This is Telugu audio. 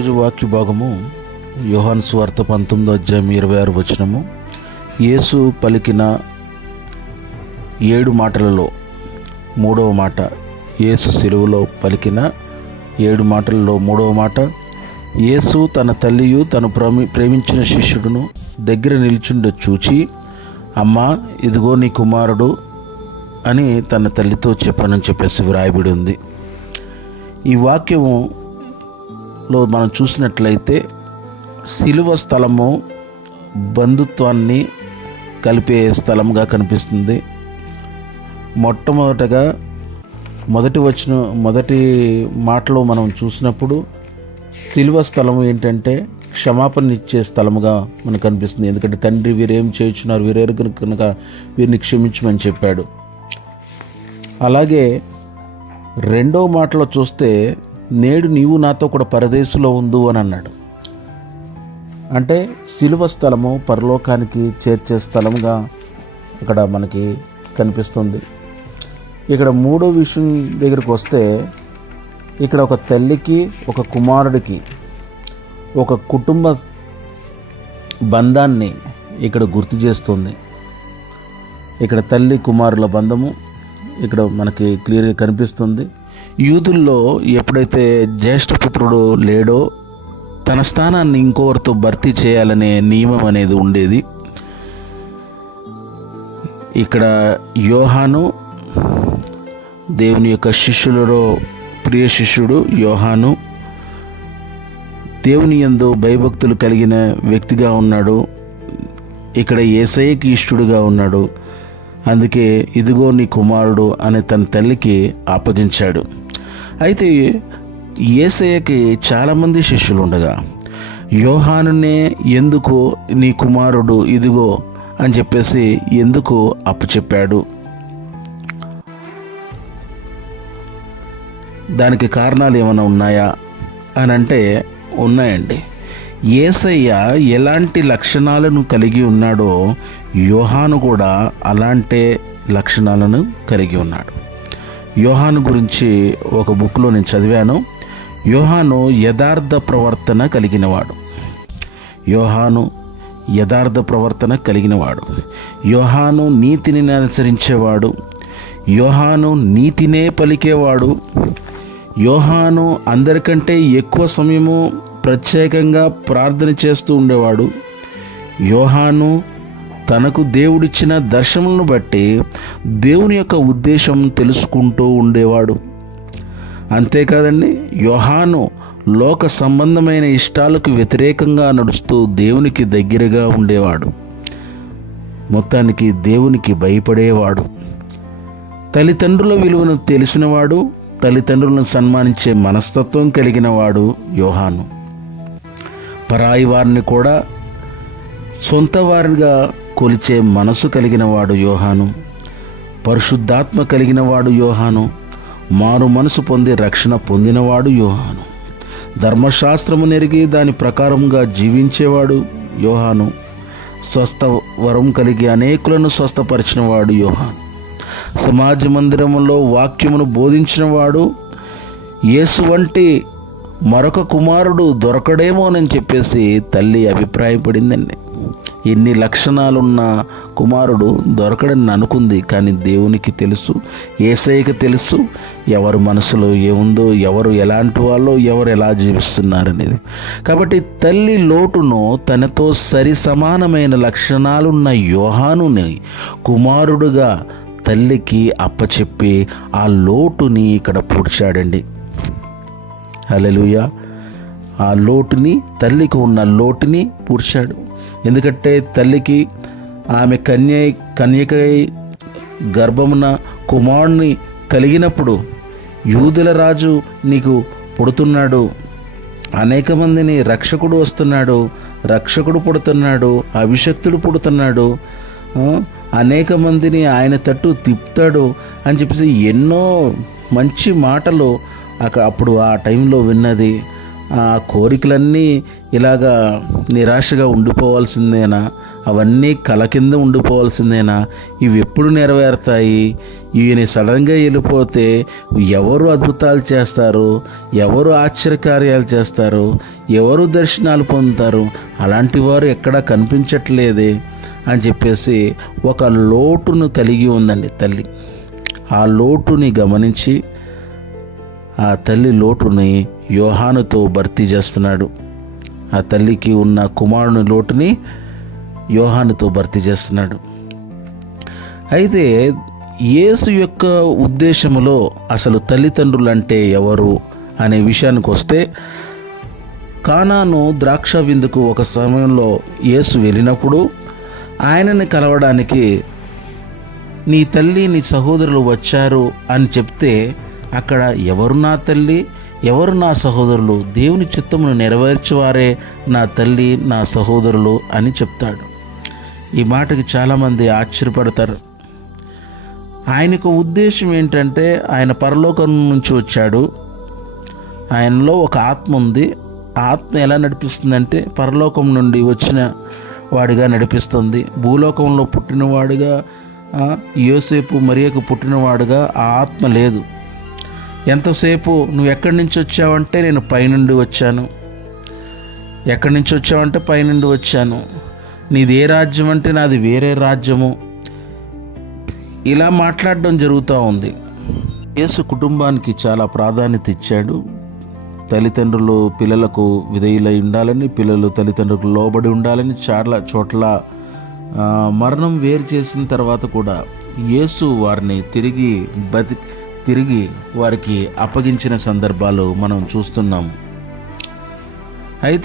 ఈరోజు వాక్య భాగము యోహాను సువార్త 19:26. యేసు పలికిన 7 మాటలలో 3వ మాట. యేసు సిలువలో పలికిన 7 మాటలలో 3వ మాట. యేసు తన తల్లియు తను ప్రేమించిన శిష్యుడును దగ్గర నిల్చుండ చూచి, అమ్మా, ఇదిగో నీ కుమారుడు అని తన తల్లితో చెప్పానని చెప్పేసి వ్రాయబడి ఉంది. ఈ వాక్యములో మనం చూసినట్లయితే శిలువ స్థలము బంధుత్వాన్ని కలిపే స్థలంగా కనిపిస్తుంది. మొట్టమొదటగా మొదటి మాటలో మనం చూసినప్పుడు శిలువ స్థలము ఏంటంటే క్షమాపణ ఇచ్చే స్థలముగా మనకు కనిపిస్తుంది. ఎందుకంటే తండ్రి వీరేం చేయుచున్నారు, వీరెరుగరు కనుక వీరిని క్షమించమని చెప్పాడు. అలాగే రెండో మాటలో చూస్తే, నేడు నీవు నాతో కూడా పరదేశంలో ఉండు అని అన్నాడు. అంటే శిలువ స్థలము పరలోకానికి చేర్చే స్థలముగా ఇక్కడ మనకి కనిపిస్తుంది. ఇక్కడ మూడో విషయం దగ్గరికి వస్తే, ఇక్కడ ఒక తల్లికి ఒక కుమారుడికి ఒక కుటుంబ బంధాన్ని ఇక్కడ గుర్తు చేస్తుంది. ఇక్కడ తల్లి కుమారుల బంధము ఇక్కడ మనకి క్లియర్గా కనిపిస్తుంది. యూదుల్లో ఎప్పుడైతే జ్యేష్ఠపుత్రుడు లేడో తన స్థానాన్ని ఇంకొకరితో భర్తీ చేయాలనే నియమం అనేది ఉండేది. ఇక్కడ యోహాను దేవుని యొక్క శిష్యులలో ప్రియ శిష్యుడు యోహాను దేవుని యందు భయభక్తులు కలిగిన వ్యక్తిగా ఉన్నాడు. ఇక్కడ యేసయ్యకి ఇష్టుడుగా ఉన్నాడు. అందుకే ఇదిగో నీ కుమారుడు అని తన తల్లికి అప్పగించాడు. అయితే యేసయ్యకి చాలామంది శిష్యులు ఉండగా యోహానునే ఎందుకు నీ కుమారుడు ఇదిగో అని చెప్పేసి ఎందుకు అప్పచెప్పాడు? దానికి కారణాలు ఏమైనా ఉన్నాయా అని అంటే ఉన్నాయండి. యేసయ్య ఎలాంటి లక్షణాలను కలిగి ఉన్నాడో యోహాను కూడా అలాంటి లక్షణాలను కలిగి ఉన్నాడు. యోహాను గురించి ఒక బుక్లో నేను చదివాను. యోహాను యథార్థ ప్రవర్తన కలిగినవాడు. యోహాను యథార్థ ప్రవర్తన కలిగినవాడు. యోహాను నీతిని అనుసరించేవాడు. యోహాను నీతినే పలికేవాడు. యోహాను అందరికంటే ఎక్కువ సమయము ప్రత్యేకంగా ప్రార్థన చేస్తూ ఉండేవాడు. యోహాను తనకు దేవుడిచ్చిన దర్శనములను బట్టి దేవుని యొక్క ఉద్దేశం తెలుసుకుంటూ ఉండేవాడు. అంతేకాదండి, యోహాను లోక సంబంధమైన ఇష్టాలకు వ్యతిరేకంగా నడుస్తూ దేవునికి దగ్గరగా ఉండేవాడు. మొత్తానికి దేవునికి భయపడేవాడు. తల్లిదండ్రుల విలువను తెలిసినవాడు. తల్లిదండ్రులను సన్మానించే మనస్తత్వం కలిగినవాడు యోహాను. పరాయి వారిని కూడా సొంత వారిగా కొలిచే మనసు కలిగినవాడు యోహాను. పరిశుద్ధాత్మ కలిగినవాడు యోహాను. మారు మనసు పొంది రక్షణ పొందినవాడు యోహాను. ధర్మశాస్త్రము నెరిగి దాని ప్రకారంగా జీవించేవాడు యోహాను. స్వస్థ వరం కలిగి అనేకులను స్వస్థపరిచినవాడు యోహాను. సమాజ మందిరములో వాక్యమును బోధించినవాడు. యేసు వంటి మరొక కుమారుడు దొరకడేమోనని చెప్పేసి తల్లి అభిప్రాయపడిందండి. ఎన్ని లక్షణాలున్న కుమారుడు దొరకడని అనుకుంది. కానీ దేవునికి తెలుసు, యేసయ్యకి తెలుసు ఎవరి మనసులో ఏముందో, ఎవరు ఎలాంటి వాళ్ళో, ఎవరు ఎలా జీవిస్తున్నారనేది. కాబట్టి తల్లి లోటును తనతో సరి సమానమైన లక్షణాలున్న యోహానుని కుమారుడుగా తల్లికి అప్పచెప్పి ఆ లోటుని ఇక్కడ పూడ్చాడండి. హల్లెలూయా. ఆ లోటుని, తల్లికి ఉన్న లోటుని పూడ్చాడు. ఎందుకంటే తల్లికి ఆమె కన్యకై గర్భమున కుమారుని కలిగినప్పుడు యూదుల రాజు నీకు పుడుతున్నాడు, అనేక మందిని రక్షకుడు వస్తున్నాడు, రక్షకుడు పుడుతున్నాడు, అభిషక్తుడు పుడుతున్నాడు, అనేక మందిని ఆయన తట్టు తిప్పుతాడు అని చెప్పేసి ఎన్నో మంచి మాటలు అప్పుడు ఆ టైంలో విన్నది. ఆ కోరికలన్నీ ఇలాగా నిరాశగా ఉండిపోవాల్సిందేనా? అవన్నీ కల కింద ఉండిపోవాల్సిందేనా? ఇవి ఎప్పుడు నెరవేరుతాయి? ఇవి సడన్గా వెళ్ళిపోతే ఎవరు అద్భుతాలు చేస్తారు? ఎవరు ఆశ్చర్యకార్యాలు చేస్తారు? ఎవరు దర్శనాలు పొందుతారు? అలాంటి వారు ఎక్కడా కనిపించట్లేదే అని చెప్పేసి ఒక లోటును కలిగి ఉందండి తల్లి. ఆ లోటుని గమనించి ఆ తల్లి లోటుని యోహానుతో భర్తీ చేస్తున్నాడు. ఆ తల్లికి ఉన్న కుమారుని లోటుని యోహానుతో భర్తీ చేస్తున్నాడు. అయితే యేసు యొక్క ఉద్దేశములో అసలు తల్లిదండ్రులు అంటే ఎవరు అనే విషయానికి వస్తే, కానాను ద్రాక్ష విందుకు ఒక సమయంలో యేసు వెళ్ళినప్పుడు ఆయనని కలవడానికి నీ తల్లి నీ సహోదరులు వచ్చారు అని చెప్తే, అక్కడ ఎవరు నా తల్లి, ఎవరు నా సహోదరులు, దేవుని చిత్తమును నెరవేర్చేవారే నా తల్లి నా సహోదరులు అని చెప్తాడు. ఈ మాటకి చాలామంది ఆశ్చర్యపడతారు. ఆయనకు ఉద్దేశం ఏంటంటే, ఆయన పరలోకం నుంచి వచ్చాడు, ఆయనలో ఒక ఆత్మ ఉంది. ఆ ఆత్మ ఎలా నడిపిస్తుందంటే పరలోకం నుండి వచ్చిన వాడిగా నడిపిస్తుంది. భూలోకంలో పుట్టినవాడిగా యోసేపు మరియకు పుట్టినవాడుగా ఆ ఆత్మ లేదు. ఎంతసేపు నువ్వు ఎక్కడి నుంచి వచ్చావంటే నేను పైనుండి వచ్చాను, ఎక్కడి నుంచి వచ్చావంటే పైనుండి వచ్చాను, నీది ఏ రాజ్యం అంటే నాది వేరే రాజ్యము, ఇలా మాట్లాడడం జరుగుతూ ఉంది. యేసు కుటుంబానికి చాలా ప్రాధాన్యత ఇచ్చాడు. తల్లిదండ్రులు పిల్లలకు విధేయులై ఉండాలని, పిల్లలు తల్లిదండ్రులకు లోబడి ఉండాలని చాలా చోట్ల మరణం వేరు చేసిన తర్వాత కూడా యేసు వారిని తిరిగి వారికి అప్పగించిన సందర్భాలు మనం చూస్తున్నాం. అయితే